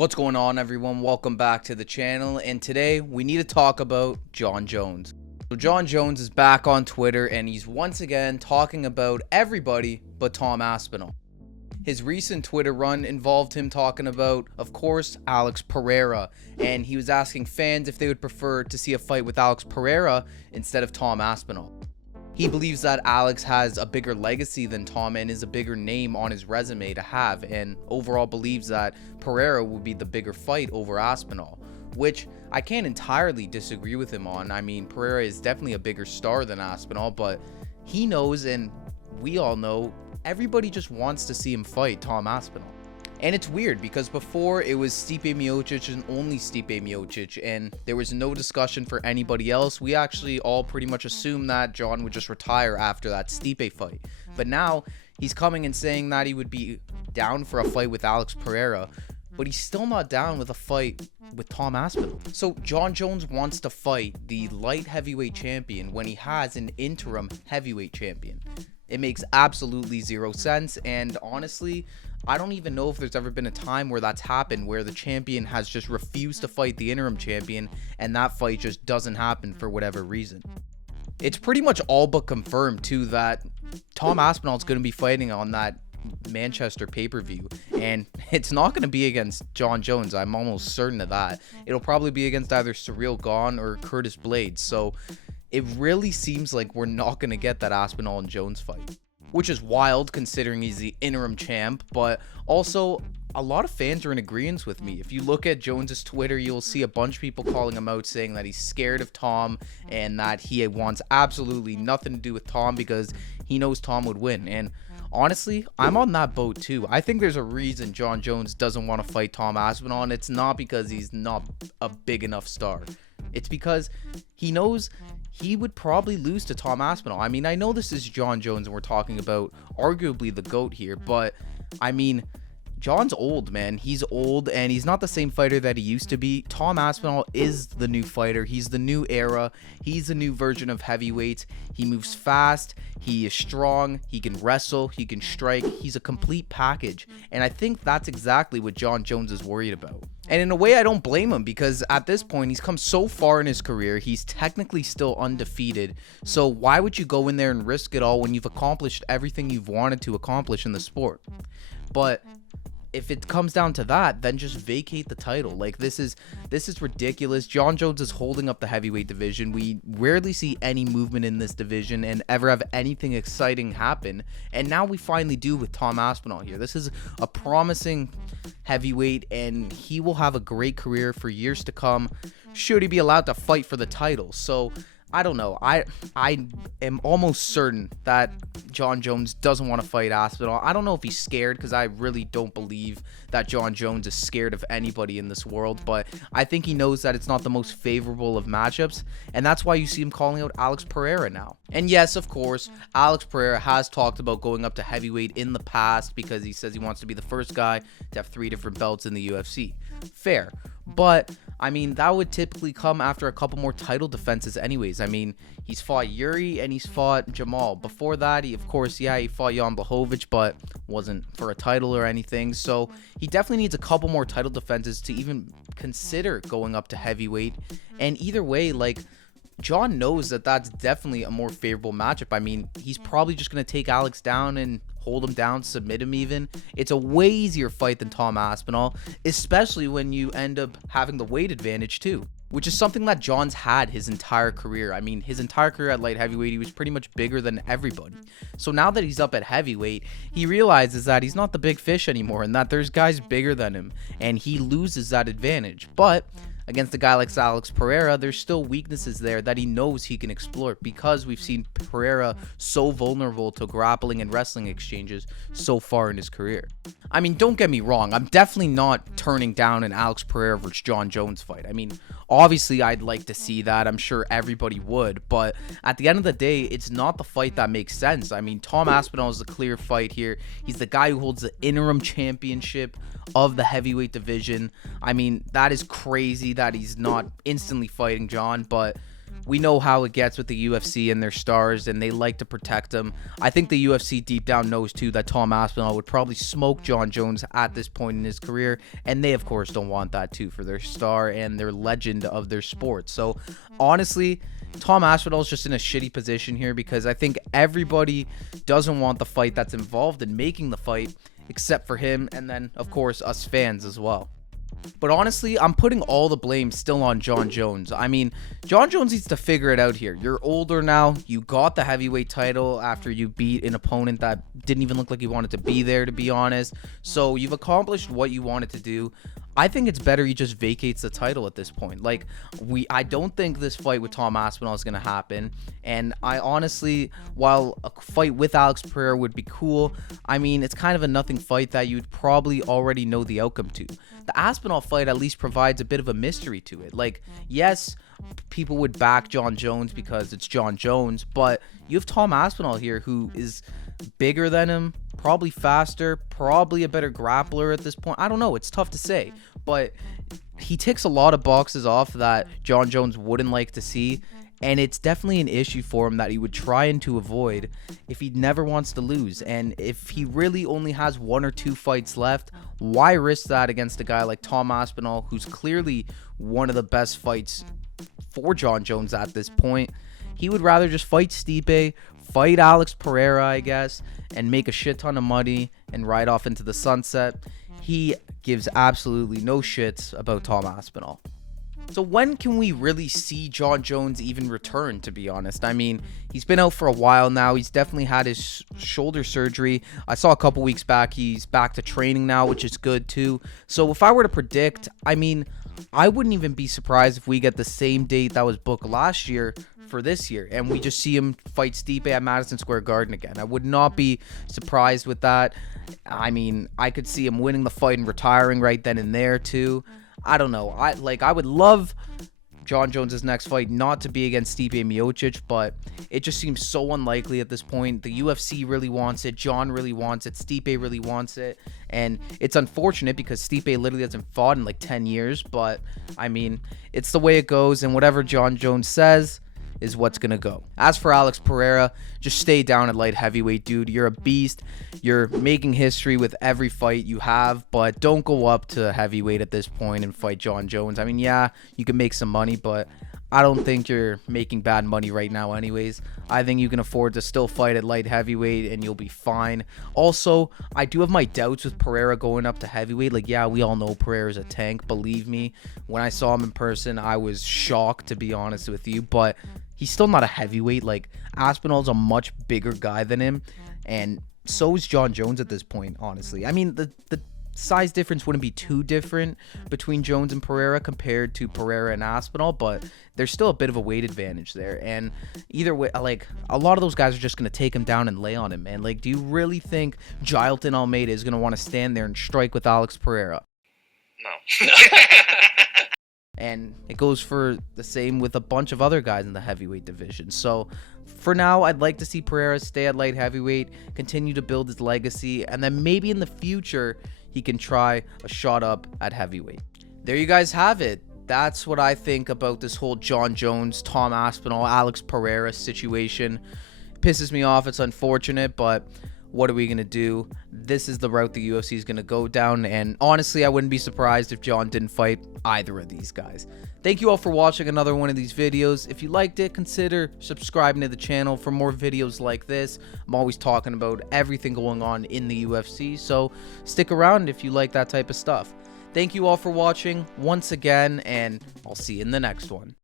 What's going on, everyone? Welcome back to the channel, and today we need to talk about Jon Jones. So Jon Jones is back on Twitter, and he's once again talking about everybody but Tom Aspinall. His recent Twitter run involved him talking about, of course, Alex Pereira, and he was asking fans if they would prefer to see a fight with Alex Pereira instead of Tom Aspinall. He believes that Alex has a bigger legacy than Tom and is a bigger name on his resume to have, and overall believes that Pereira will be the bigger fight over Aspinall, which I can't entirely disagree with him on. I mean, Pereira is definitely a bigger star than Aspinall, but he knows, and we all know, everybody just wants to see him fight Tom Aspinall. And it's weird because before it was Stipe Miocic and only Stipe Miocic, and there was no discussion for anybody else. We actually all pretty much assumed that Jon would just retire after that Stipe fight. But now he's coming and saying that he would be down for a fight with Alex Pereira, but he's still not down with a fight with Tom Aspinall. So Jon Jones wants to fight the light heavyweight champion when he has an interim heavyweight champion. It makes absolutely zero sense, and honestly, I don't even know if there's ever been a time where that's happened, where the champion has just refused to fight the interim champion and that fight just doesn't happen for whatever reason. It's pretty much all but confirmed too that Tom Aspinall is going to be fighting on that Manchester pay-per-view, and it's not going to be against Jon Jones. I'm almost certain of that. It'll probably be against either Ciryl Gane or Curtis Blaydes, so it really seems like we're not going to get that Aspinall and Jones fight, which is wild considering he's the interim champ. But also, a lot of fans are in agreement with me. If you look at Jones's Twitter, you'll see a bunch of people calling him out, saying that he's scared of Tom and that he wants absolutely nothing to do with Tom because he knows Tom would win. And honestly, I'm on that boat too. I think there's a reason Jon Jones doesn't want to fight Tom Aspinall, and it's not because he's not a big enough star. It's because he knows he would probably lose to Tom Aspinall. I mean, I know this is Jon Jones and we're talking about arguably the GOAT here, but I mean, Jon's old, man. He's old and he's not the same fighter that he used to be. Tom Aspinall is the new fighter. He's the new era. He's a new version of heavyweight. He moves fast. He is strong. He can wrestle. He can strike. He's a complete package. And I think that's exactly what Jon Jones is worried about. And in a way, I don't blame him because at this point, he's come so far in his career. He's technically still undefeated. So why would you go in there and risk it all when you've accomplished everything you've wanted to accomplish in the sport? But if it comes down to that, then just vacate the title. Like, this is ridiculous. Jon Jones is holding up the heavyweight division. We rarely see any movement in this division and ever have anything exciting happen. And now we finally do with Tom Aspinall here. This is a promising heavyweight, and he will have a great career for years to come should he be allowed to fight for the title. So I don't know. I am almost certain that Jon Jones doesn't want to fight Aspinall. I don't know if he's scared, because I really don't believe that Jon Jones is scared of anybody in this world, but I think he knows that it's not the most favorable of matchups, and that's why you see him calling out Alex Pereira now. And yes, of course, Alex Pereira has talked about going up to heavyweight in the past because he says he wants to be the first guy to have 3 different belts in the UFC. Fair. But I mean, that would typically come after a couple more title defenses anyways. I mean, he's fought Yuri and he's fought Jamal. Before that, he fought Jan Blachowicz, but wasn't for a title or anything. So he definitely needs a couple more title defenses to even consider going up to heavyweight. And either way, like, Jon knows that that's definitely a more favorable matchup. I mean, he's probably just going to take Alex down and hold him down, submit him even. It's a way easier fight than Tom Aspinall, especially when you end up having the weight advantage too, which is something that Jon's had his entire career. I mean, his entire career at light heavyweight, he was pretty much bigger than everybody. So now that he's up at heavyweight, he realizes that he's not the big fish anymore and that there's guys bigger than him, and he loses that advantage. But against a guy like Alex Pereira, there's still weaknesses there that he knows he can explore, because we've seen Pereira so vulnerable to grappling and wrestling exchanges so far in his career. I mean, don't get me wrong, I'm definitely not turning down an Alex Pereira versus Jon Jones fight. I mean, obviously I'd like to see that. I'm sure everybody would, but at the end of the day, it's not the fight that makes sense. I mean, Tom Aspinall is the clear fight here. He's the guy who holds the interim championship of the heavyweight division. I mean, that is crazy that he's not instantly fighting Jon, but we know how it gets with the UFC and their stars, and they like to protect them. I think the UFC deep down knows too that Tom Aspinall would probably smoke Jon Jones at this point in his career, and they of course don't want that too for their star and their legend of their sport. So honestly, Tom Aspinall is just in a shitty position here because I think everybody doesn't want the fight that's involved in making the fight except for him, and then of course us fans as well. But honestly, I'm putting all the blame still on Jon Jones. I mean, Jon Jones needs to figure it out here. You're older now. You got the heavyweight title after you beat an opponent that didn't even look like he wanted to be there, to be honest. So you've accomplished what you wanted to do. I think it's better he just vacates the title at this point. Like, I don't think this fight with Tom Aspinall is going to happen. And I honestly, while a fight with Alex Pereira would be cool, I mean, it's kind of a nothing fight that you'd probably already know the outcome to. The Aspinall fight at least provides a bit of a mystery to it. Like, yes, people would back Jon Jones because it's Jon Jones, but you have Tom Aspinall here who is bigger than him, probably faster, probably a better grappler at this point. I don't know, it's tough to say, but he ticks a lot of boxes off that Jon Jones wouldn't like to see, and it's definitely an issue for him that he would try to avoid if he never wants to lose. And if he really only has 1 or 2 fights left, why risk that against a guy like Tom Aspinall, who's clearly one of the best fights for Jon Jones at this point? He would rather just fight Stipe, fight Alex Pereira, I guess, and make a shit ton of money and ride off into the sunset. He gives absolutely no shits about Tom Aspinall. So when can we really see Jon Jones even return, to be honest? I mean, he's been out for a while now. He's definitely had his shoulder surgery. I saw a couple weeks back he's back to training now, which is good too. So if I were to predict, I mean, I wouldn't even be surprised if we get the same date that was booked last year for this year, and we just see him fight Stipe at Madison Square Garden again. I would not be surprised with that. I mean, I could see him winning the fight and retiring right then and there too. I don't know. I would love Jon Jones' next fight not to be against Stipe Miocic, but it just seems so unlikely at this point. The UFC really wants it. Jon really wants it. Stipe really wants it. And it's unfortunate because Stipe literally hasn't fought in like 10 years. But, I mean, it's the way it goes. And whatever Jon Jones says is what's going to go. As for Alex Pereira, just stay down at light heavyweight, dude. You're a beast. You're making history with every fight you have, but don't go up to heavyweight at this point and fight Jon Jones. I mean, yeah, you can make some money, but I don't think you're making bad money right now anyways. I think you can afford to still fight at light heavyweight and you'll be fine. Also, I do have my doubts with Pereira going up to heavyweight. Like, yeah, we all know Pereira's a tank. Believe me, when I saw him in person, I was shocked, to be honest with you. But he's still not a heavyweight. Like, Aspinall's a much bigger guy than him. And so is Jon Jones at this point, honestly. I mean, the size difference wouldn't be too different between Jones and Pereira compared to Pereira and Aspinall, but there's still a bit of a weight advantage there. And either way, like, a lot of those guys are just going to take him down and lay on him. And, like, do you really think Jailton Almeida is going to want to stand there and strike with Alex Pereira? No. And it goes for the same with a bunch of other guys in the heavyweight division. So for now, I'd like to see Pereira stay at light heavyweight, continue to build his legacy, and then maybe in the future, he can try a shot up at heavyweight. There you guys have it. That's what I think about this whole Jon Jones, Tom Aspinall, Alex Pereira situation. It pisses me off. It's unfortunate, but what are we going to do? This is the route the UFC is going to go down, and honestly, I wouldn't be surprised if Jon didn't fight either of these guys. Thank you all for watching another one of these videos. If you liked it, consider subscribing to the channel for more videos like this. I'm always talking about everything going on in the UFC, so stick around if you like that type of stuff. Thank you all for watching once again, and I'll see you in the next one.